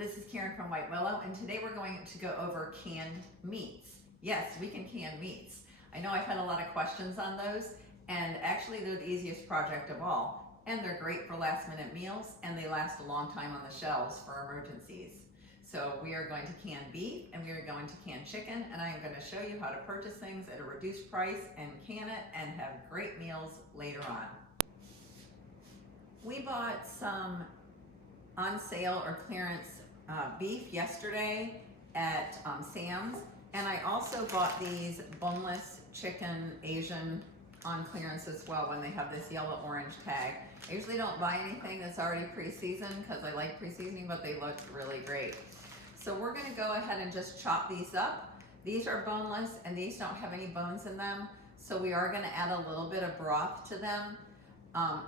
this is Karen from White Willow, and today we're going to go over canned meats. Yes, we can can meats. I know I've had a lot of questions on those, and actually they're the easiest project of all. And they're great for last minute meals, and they last a long time on the shelves for emergencies. So we are going to can beef, and we are going to can chicken, and I am going to show you how to purchase things at a reduced price and can it and have great meals later on. We bought some on sale or clearance beef yesterday at Sam's, and I also bought these boneless chicken Asian on clearance as well when they have this yellow orange tag. I usually don't buy anything that's already pre-seasoned because I like pre-seasoning, but they look really great. So we're going to go ahead and just chop these up. These are boneless and these don't have any bones in them, so we are going to add a little bit of broth to them.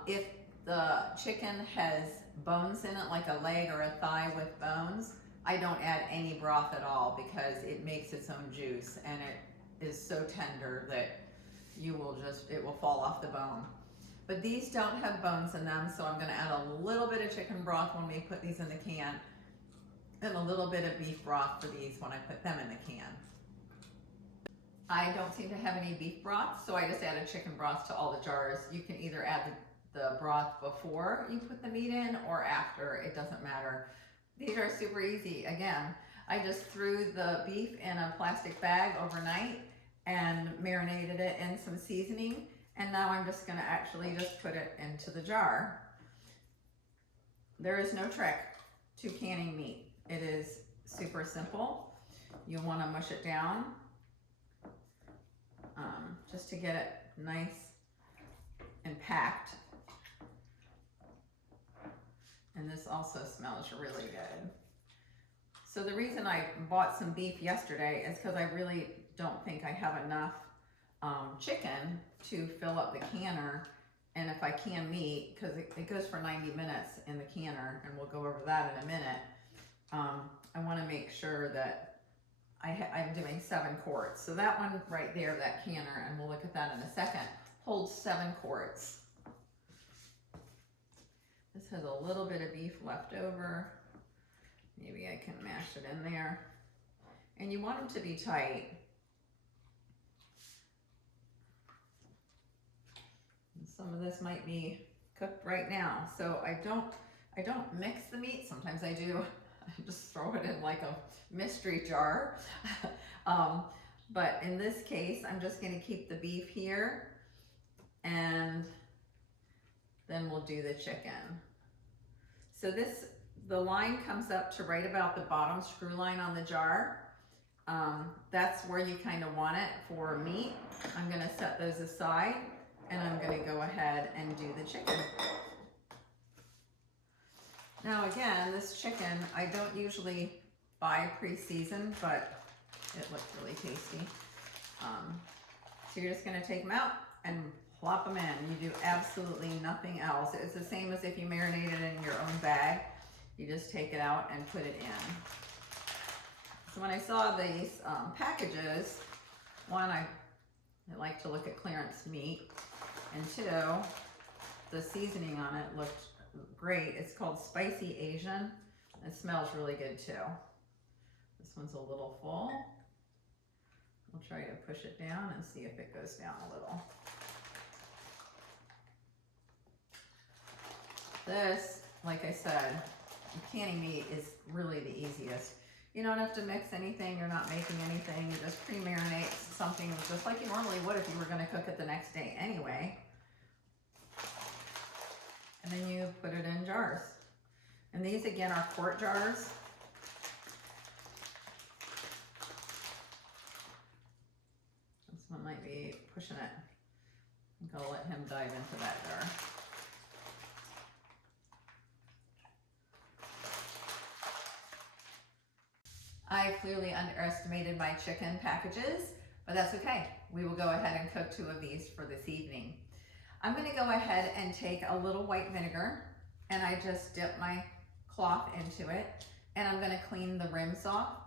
If the chicken has bones in it, like a leg or a thigh with bones, I don't add any broth at all because it makes its own juice and it is so tender that it will fall off the bone. But these don't have bones in them, so I'm going to add a little bit of chicken broth when we put these in the can, and a little bit of beef broth for these when I put them in the can. I don't seem to have any beef broth, so I just added chicken broth to all the jars. You can either add the broth before you put the meat in or after, it doesn't matter. These are super easy. Again, I just threw the beef in a plastic bag overnight and marinated it in some seasoning, and now I'm just going to actually just put it into the jar. There is no trick to canning meat. It is super simple. You want to mush it down just to get it nice and packed. And this also smells really good. So the reason I bought some beef yesterday is because I really don't think I have enough chicken to fill up the canner. And if I can meat, because it goes for 90 minutes in the canner, and we'll go over that in a minute, I want to make sure that I'm doing 7 quarts. So that one right there, that canner, and we'll look at that in a second, holds 7 quarts. This has a little bit of beef left over. Maybe I can mash it in there. And you want them to be tight. And some of this might be cooked right now. So I don't mix the meat. Sometimes I do. I just throw it in like a mystery jar. But in this case, I'm just going to keep the beef here, and then we'll do the chicken. So the line comes up to right about the bottom screw line on the jar. That's where you kind of want it for meat. I'm going to set those aside, and I'm going to go ahead and do the chicken. Now again, this chicken, I don't usually buy pre-seasoned, but it looked really tasty. So you're just going to take them out and plop them in. You do absolutely nothing else. It's the same as if you marinate it in your own bag. You just take it out and put it in. So when I saw these packages, one, I like to look at clearance meat, and 2, the seasoning on it looked great. It's called Spicy Asian. It smells really good too. This one's a little full. We'll try to push it down and see if it goes down a little. This, like I said, canning meat is really the easiest. You don't have to mix anything, you're not making anything, you just pre-marinate something just like you normally would if you were going to cook it the next day anyway. And then you put it in jars. And these again are quart jars. This one might be pushing it. I think I'll let him dive into that jar. I clearly underestimated my chicken packages, but that's okay. We will go ahead and cook 2 of these for this evening. I'm going to go ahead and take a little white vinegar, and I just dip my cloth into it, and I'm going to clean the rims off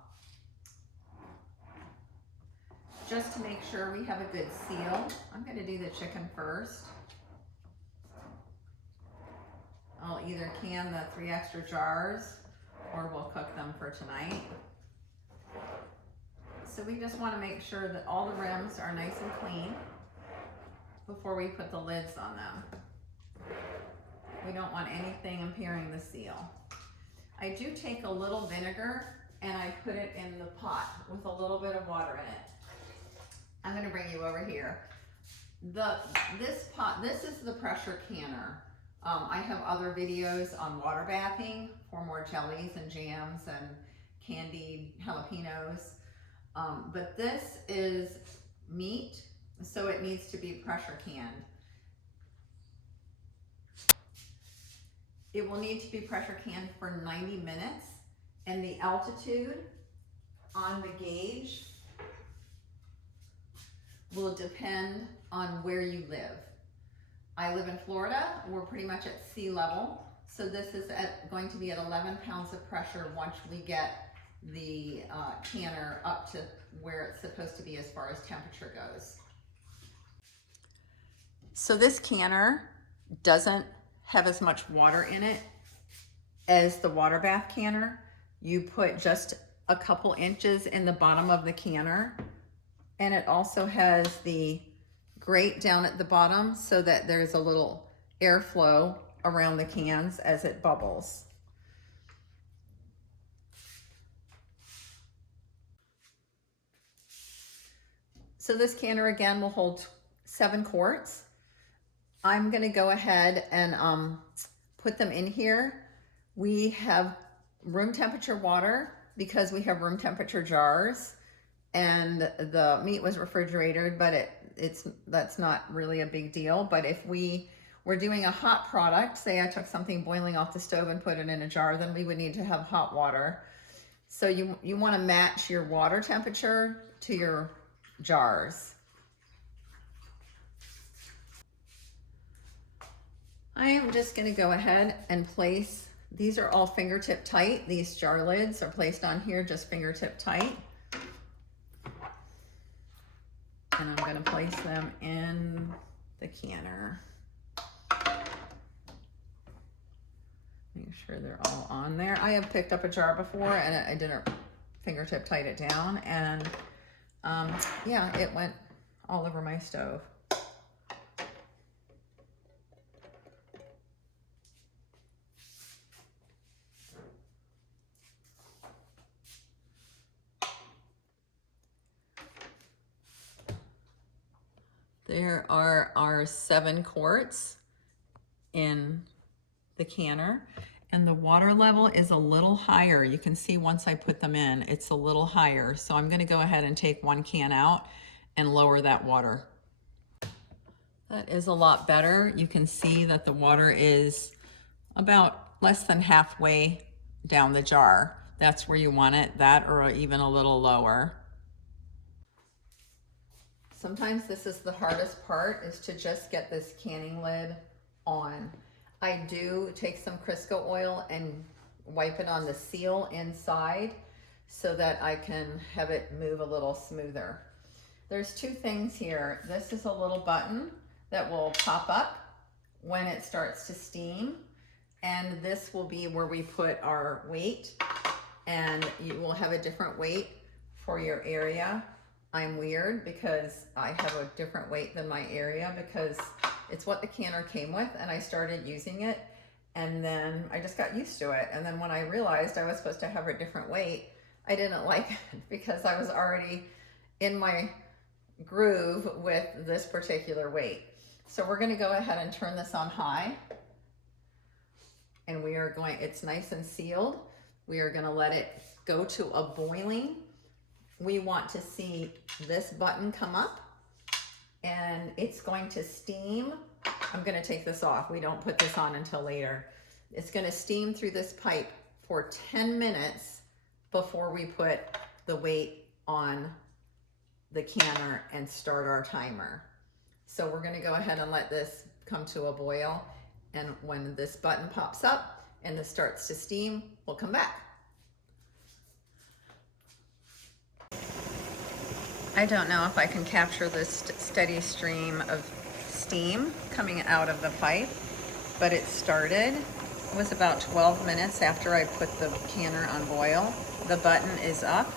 just to make sure we have a good seal. I'm going to do the chicken first. I'll either can the 3 extra jars or we'll cook them for tonight. So we just want to make sure that all the rims are nice and clean before we put the lids on them. We don't want anything impairing the seal. I do take a little vinegar and I put it in the pot with a little bit of water in it. I'm going to bring you over here. This is the pressure canner. I have other videos on water bathing for more jellies and jams and candied jalapenos. But this is meat, so it needs to be pressure canned. It will need to be pressure canned for 90 minutes, and the altitude on the gauge will depend on where you live. I live in Florida. We're pretty much at sea level, so this is going to be at 11 pounds of pressure once we get the canner up to where it's supposed to be as far as temperature goes. So this canner doesn't have as much water in it as the water bath canner. You put just a couple inches in the bottom of the canner, and it also has the grate down at the bottom so that there's a little airflow around the cans as it bubbles. So this canner again will hold 7 quarts. I'm gonna go ahead and put them in here. We have room temperature water because we have room temperature jars, and the meat was refrigerated, but that's not really a big deal. But if we were doing a hot product, say I took something boiling off the stove and put it in a jar, then we would need to have hot water. So you want to match your water temperature to your jars. I am just going to go ahead and place, these are all fingertip tight. These jar lids are placed on here just fingertip tight. And I'm going to place them in the canner. Make sure they're all on there. I have picked up a jar before and I didn't fingertip tight it down, and yeah, it went all over my stove. There are our 7 quarts in the canner, and the water level is a little higher. You can see once I put them in, it's a little higher. So I'm going to go ahead and take 1 can out and lower that water. That is a lot better. You can see that the water is about less than halfway down the jar. That's where you want it, that or even a little lower. Sometimes this is the hardest part, is to just get this canning lid on. I do take some Crisco oil and wipe it on the seal inside so that I can have it move a little smoother. There's 2 things here. This is a little button that will pop up when it starts to steam, and this will be where we put our weight, and you will have a different weight for your area. I'm weird because I have a different weight than my area because it's what the canner came with, and I started using it, and then I just got used to it. And then when I realized I was supposed to have a different weight, I didn't like it because I was already in my groove with this particular weight. So we're going to go ahead and turn this on high, and we are going, it's nice and sealed. We are going to let it go to a boiling. We want to see this button come up, and it's going to steam. I'm going to take this off. We don't put this on until later. It's going to steam through this pipe for 10 minutes before we put the weight on the canner and start our timer. So we're going to go ahead and let this come to a boil, and when this button pops up and this starts to steam, we'll come back. I don't know if I can capture this steady stream of steam coming out of the pipe, but it started, It was about 12 minutes after I put the canner on boil. The button is up.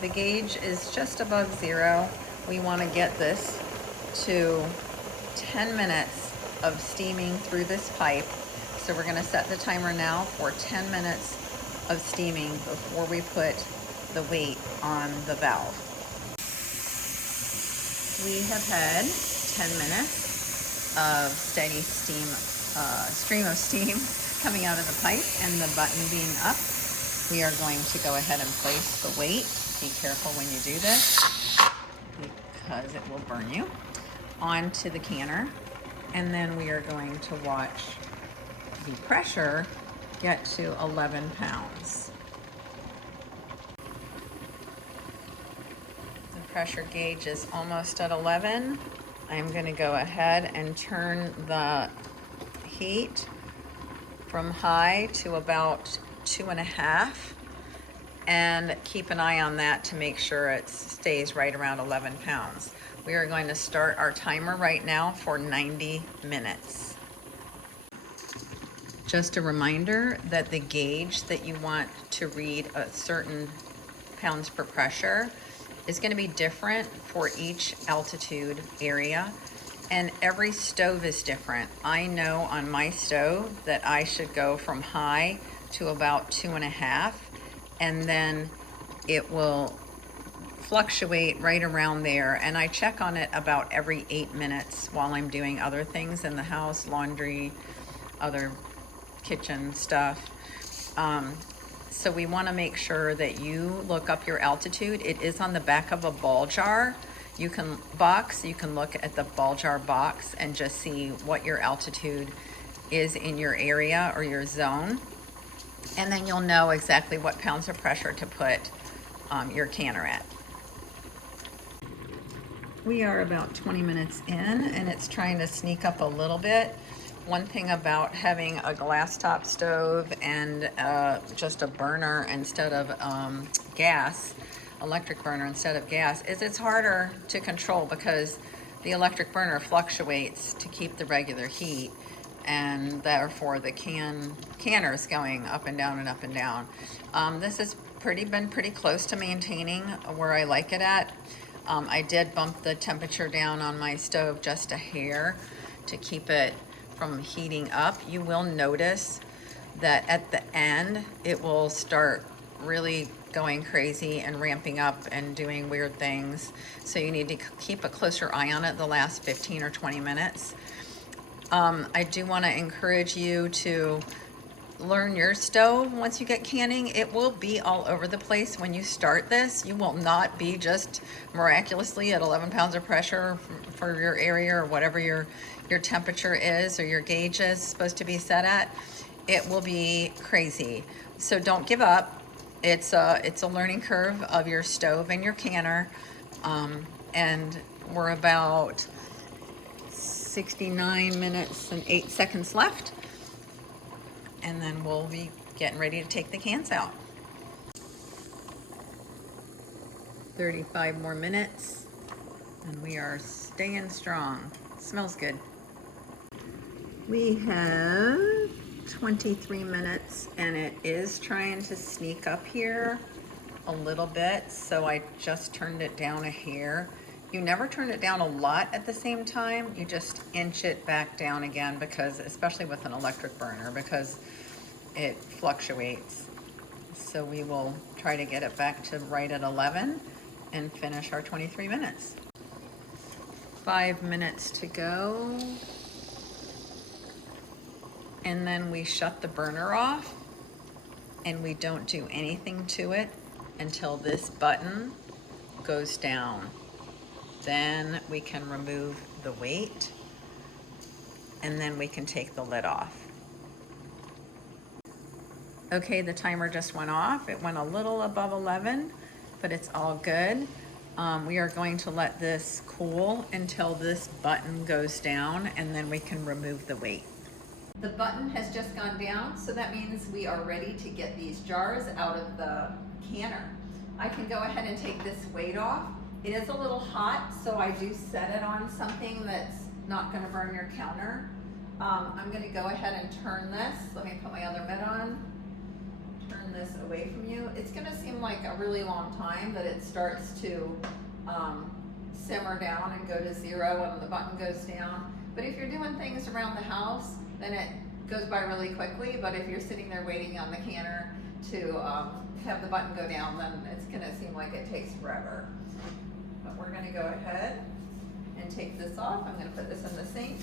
The gauge is just above 0. We want to get this to 10 minutes of steaming through this pipe. So we're going to set the timer now for 10 minutes of steaming before we put the weight on the valve. We have had 10 minutes of steady stream of steam coming out of the pipe and the button being up. We are going to go ahead and place the weight. Be careful when you do this because it will burn you, onto the canner. And then we are going to watch the pressure get to 11 pounds. The pressure gauge is almost at 11. I'm going to go ahead and turn the heat from high to about 2.5 and keep an eye on that to make sure it stays right around 11 pounds. We are going to start our timer right now for 90 minutes. Just a reminder that the gauge that you want to read a certain pounds per pressure is going to be different for each altitude area, and every stove is different. I know on my stove that I should go from high to about 2.5, and then it will fluctuate right around there, and I check on it about every 8 minutes while I'm doing other things in the house, laundry, other kitchen stuff. So we want to make sure that you look up your altitude. It is on the back of a ball jar. You can look at the ball jar box and just see what your altitude is in your area or your zone. And then you'll know exactly what pounds of pressure to put your canner at. We are about 20 minutes in and it's trying to sneak up a little bit. One thing about having a glass top stove and just a burner instead of gas, electric burner instead of gas, is it's harder to control because the electric burner fluctuates to keep the regular heat, and therefore the canner is going up and down and up and down. This has been pretty close to maintaining where I like it at. I did bump the temperature down on my stove just a hair to keep it from heating up. You will notice that at the end it will start really going crazy and ramping up and doing weird things. So you need to keep a closer eye on it the last 15 or 20 minutes. I do want to encourage you to learn your stove. Once you get canning, it will be all over the place when you start this. You will not be just miraculously at 11 pounds of pressure for your area or whatever your temperature is or your gauge is supposed to be set at. It will be crazy. So don't give up. It's a learning curve of your stove and your canner. And we're about 69 minutes and 8 seconds left. And then we'll be getting ready to take the cans out. 35 more minutes and we are staying strong. Smells good. We have 23 minutes and it is trying to sneak up here a little bit, so I just turned it down a hair. You never turn it down a lot at the same time. You just inch it back down again, because especially with an electric burner, because it fluctuates. So we will try to get it back to right at 11 and finish our 23 minutes. 5 minutes to go. And then we shut the burner off and we don't do anything to it until this button goes down. Then we can remove the weight and then we can take the lid off. Okay, the timer just went off. It went a little above 11, but it's all good. We are going to let this cool until this button goes down, and then we can remove the weight. The button has just gone down, so that means we are ready to get these jars out of the canner. I can go ahead and take this weight off. It is a little hot, so I do set it on something that's not going to burn your counter. I'm gonna go ahead and turn this. Let me put my other mitt on. Turn this away from you. It's gonna seem like a really long time that it starts to simmer down and go to 0 when the button goes down. But if you're doing things around the house, then it goes by really quickly. But if you're sitting there waiting on the canner to have the button go down, then it's gonna seem like it takes forever. But we're gonna go ahead and take this off. I'm gonna put this in the sink.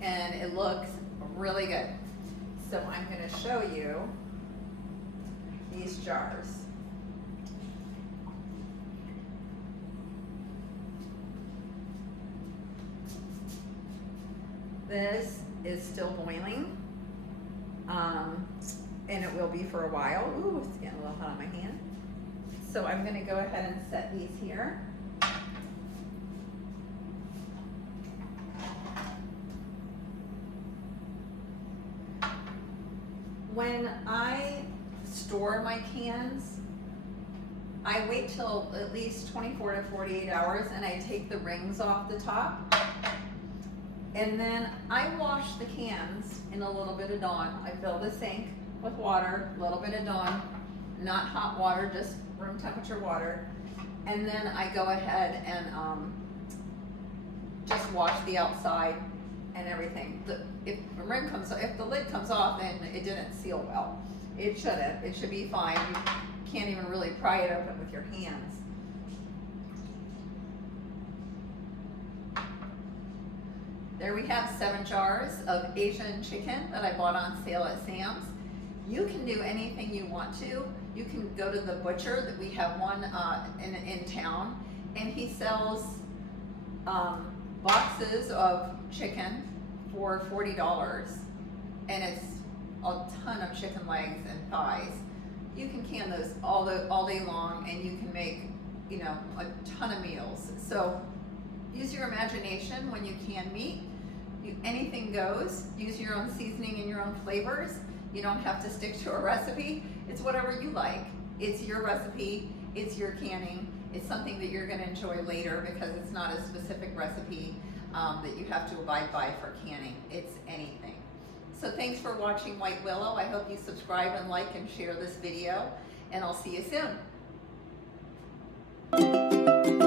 And it looks really good. So I'm gonna show you these jars. This is still boiling, and it will be for a while. Ooh, it's getting a little hot on my hand. So I'm gonna go ahead and set these here. When I store my cans, I wait till at least 24 to 48 hours and I take the rings off the top. And then I wash the cans in a little bit of Dawn. I fill the sink with water, a little bit of Dawn, not hot water, just room temperature water. And then I go ahead and just wash the outside and everything. If the lid comes off, then it didn't seal well. It shouldn't. It should be fine. You can't even really pry it open with your hands. There we have 7 jars of Asian chicken that I bought on sale at Sam's. You can do anything you want to. You can go to the butcher. That we have one in town, and he sells boxes of chicken for $40, and it's a ton of chicken legs and thighs. You can can those all day long, and you can make, you know, a ton of meals. So use your imagination when you can meat. Anything goes. Use your own seasoning and your own flavors. You don't have to stick to a recipe. It's whatever you like. It's your recipe. It's your canning. It's something that you're going to enjoy later because it's not a specific recipe that you have to abide by for canning. It's anything. So thanks for watching White Willow. I hope you subscribe and like and share this video, and I'll see you soon.